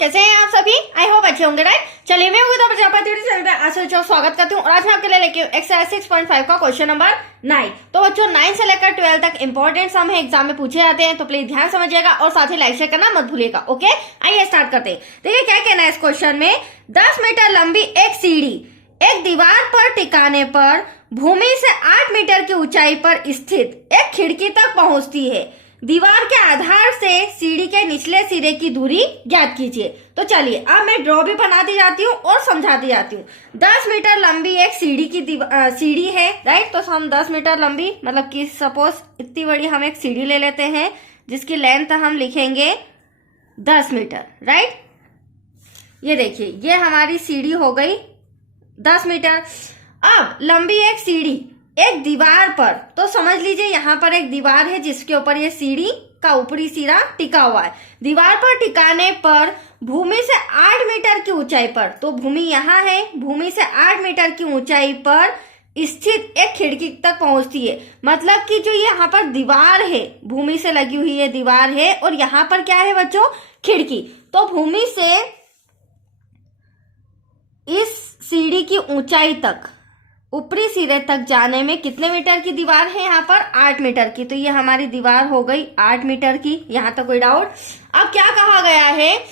कैसे हैं आप सभी? आई होप अच्छे होंगे, राइट। चलिए मैं उदिता प्रजापति चैनल पे आज बच्चों स्वागत करती हूँ और आज मैं आपके लिए लेके एक्सरसाइज 6.5 का क्वेश्चन नंबर 9। तो बच्चों 9 से लेकर 12 तक इंपॉर्टेंट सम है, एग्जाम में पूछे जाते हैं, तो प्लीज ध्यान समझिएगा और साथ ही लाइक शेयर करना मत भूलिएगा। ओके, आइए स्टार्ट करते हैं। देखिए क्या कहना है इस क्वेश्चन में। 10 मीटर लंबी एक सीढ़ी एक दीवार पर टिकाने पर भूमि से 8 मीटर की ऊंचाई पर स्थित एक खिड़की तक पहुंचती है। दीवार के आधार से सीढ़ी के निचले सिरे की दूरी ज्ञात कीजिए। तो चलिए अब मैं ड्रॉ भी बनाती जाती हूँ और समझाती जाती हूँ। 10 मीटर लंबी एक सीढ़ी की सीढ़ी है, राइट। तो हम 10 मीटर लंबी मतलब कि सपोज इतनी बड़ी हम एक सीढ़ी ले लेते हैं जिसकी लेंथ हम लिखेंगे 10 मीटर, राइट। ये देखिए ये हमारी सीढ़ी हो गई 10 मीटर। अब लंबी एक सीढ़ी एक दीवार पर, तो समझ लीजिए यहाँ पर एक दीवार है जिसके ऊपर ये सीढ़ी का ऊपरी सिरा टिका हुआ है। दीवार पर टिकाने पर भूमि से 8 मीटर की ऊंचाई पर, तो भूमि यहाँ है, भूमि से 8 मीटर की ऊंचाई पर स्थित एक खिड़की तक पहुंचती है। मतलब कि जो यहाँ पर दीवार है, भूमि से लगी हुई है दीवार है और यहाँ पर क्या है बच्चों, खिड़की। तो भूमि से इस सीढ़ी की ऊंचाई तक, ऊपरी सिरे तक जाने में कितने मीटर की दीवार है यहाँ पर, 8 मीटर की। तो ये हमारी दीवार हो गई 8 मीटर की। यहाँ तक कोई डाउट? अब क्या कहा गया है,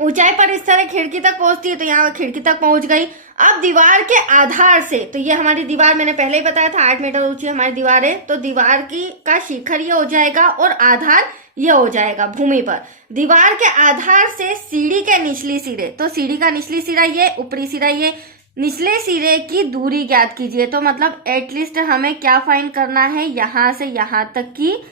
ऊंचाई पर इस तरह खिड़की तक पहुंचती है, तो यहाँ खिड़की तक पहुंच गई। अब दीवार के आधार से, तो ये हमारी दीवार मैंने पहले ही बताया था 8 मीटर ऊंची हमारी दीवार है, तो दीवार की का शिखर ये हो जाएगा और आधार ये हो जाएगा भूमि पर। दीवार के आधार से सीढ़ी के निचली सिरे, तो सीढ़ी का निचली सिरा ये, ऊपरी सिरा ये, निचले सिरे की दूरी ज्ञात कीजिए। तो मतलब एटलीस्ट हमें क्या फाइंड करना है, यहां से यहां तक की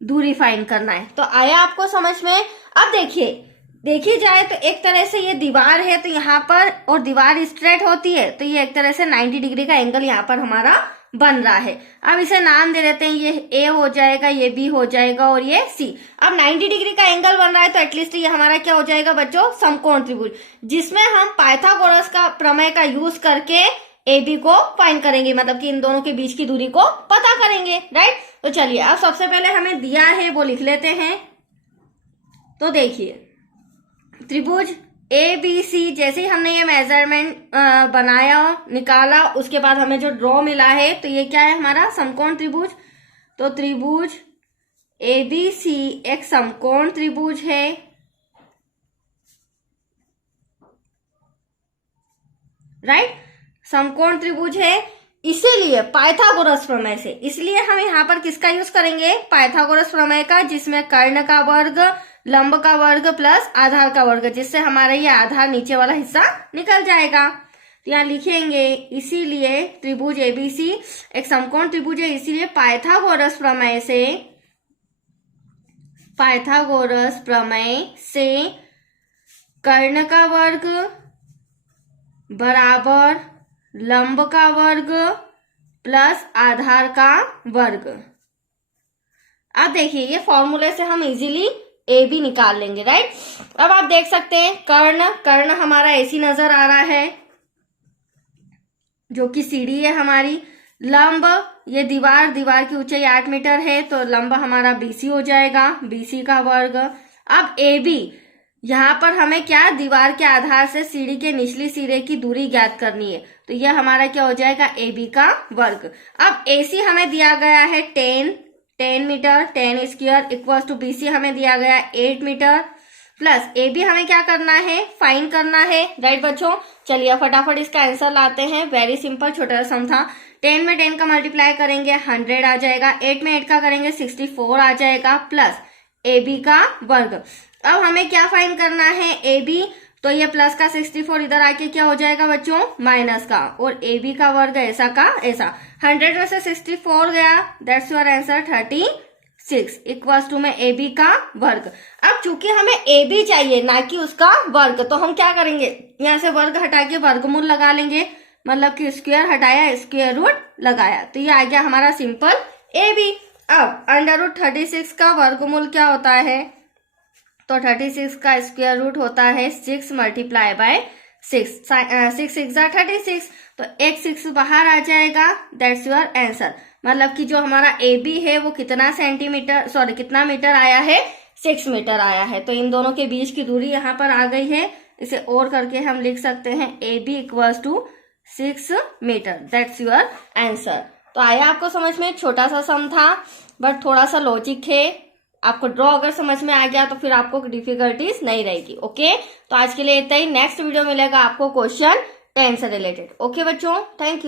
दूरी फाइंड करना है। तो आया आपको समझ में? अब देखिए, देखी जाए तो एक तरह से ये दीवार है, तो यहाँ पर और दीवार स्ट्रेट होती है, तो ये एक तरह से 90 डिग्री का एंगल यहाँ पर हमारा बन रहा है। अब इसे नाम दे देते हैं, ये ए हो जाएगा, ये बी हो जाएगा और ये सी। अब 90 डिग्री का एंगल बन रहा है, तो एटलीस्ट ये हमारा क्या हो जाएगा बच्चों, समकोण त्रिभुज, जिसमें हम पाइथागोरस का प्रमेय का यूज करके ए बी को फाइंड करेंगे, मतलब कि इन दोनों के बीच की दूरी को पता करेंगे, राइट। तो चलिए अब सबसे पहले हमें दिया है वो लिख लेते हैं। तो देखिए त्रिभुज ए बी सी, जैसे ही हमने ये मेजरमेंट बनाया निकाला, उसके बाद हमें जो ड्रॉ मिला है, तो ये क्या है हमारा समकोण त्रिभुज। तो त्रिभुज ए बी सी एक समकोण त्रिभुज है, राइट, समकोण त्रिभुज है। इसीलिए पाइथागोरस प्रमेय से, इसलिए हम यहाँ पर किसका यूज करेंगे, पाइथागोरस प्रमेय का, जिसमें कर्ण का वर्ग, लंब का वर्ग प्लस आधार का वर्ग, जिससे हमारा ये आधार नीचे वाला हिस्सा निकल जाएगा। तो यहाँ लिखेंगे इसीलिए त्रिभुज एबीसी एक समकोण त्रिभुज है, इसीलिए पाइथागोरस प्रमेय से कर्ण का वर्ग बराबर लंब का वर्ग प्लस आधार का वर्ग। अब देखिए ये फॉर्मूले से हम इजीली ए बी निकाल लेंगे, राइट। अब आप देख सकते हैं कर्ण हमारा ऐसी नजर आ रहा है, जो कि सीढ़ी है हमारी। लंब ये दीवार की ऊंचाई 8 मीटर है, तो लंब हमारा बीसी हो जाएगा, बीसी का वर्ग। अब ए बी, यहाँ पर हमें क्या, दीवार के आधार से सीढ़ी के निचली सिरे की दूरी ज्ञात करनी है, तो यह हमारा क्या हो जाएगा, ए बी का वर्ग। अब ए सी हमें दिया गया है 10 metre, 10 square equals to BC हमें दिया गया 8 मीटर प्लस ए बी हमें क्या करना है, फाइंड करना है, राइट बच्चों। चलिए फटाफट इसका आंसर लाते हैं। वेरी सिंपल, छोटा सा सम था। 10 में 10 का मल्टीप्लाई करेंगे 100 आ जाएगा, 8 में 8 का करेंगे 64 आ जाएगा प्लस ए बी का वर्ग। अब हमें क्या फाइंड करना है, ए बी, तो ये प्लस का 64 इधर आके क्या हो जाएगा बच्चों, माइनस का, और ए बी का वर्ग ऐसा का ऐसा। 100 में से 64 गया, that's your answer 36 equals to में ए बी का वर्ग। अब चूंकि हमें ए बी चाहिए ना कि उसका वर्ग, तो हम क्या करेंगे, यहाँ से वर्ग हटा के वर्गमूल लगा लेंगे, मतलब कि स्क्वायर हटाया स्क्वायर रूट लगाया, तो ये आ गया हमारा सिंपल ए बी। अब √36 का वर्गमूल क्या होता है, तो 36 का स्क्वायर रूट होता है 6 मल्टीप्लाई बाय 6, 6 6 36, तो एक 6 बाहर आ जाएगा, दैट्स योर आंसर। मतलब कि जो हमारा ए बी है वो कितना मीटर आया है, 6 मीटर आया है। तो इन दोनों के बीच की दूरी यहाँ पर आ गई है। इसे और करके हम लिख सकते हैं AB equals to 6 metre. That's your answer. तो आया आपको समझ में? छोटा सा सम था बट थोड़ा सा लॉजिक है। आपको ड्रॉ अगर समझ में आ गया तो फिर आपको डिफिकल्टीज नहीं रहेगी। ओके, तो आज के लिए इतना ही। नेक्स्ट वीडियो मिलेगा आपको क्वेश्चन 10 से रिलेटेड। ओके बच्चों, थैंक यू।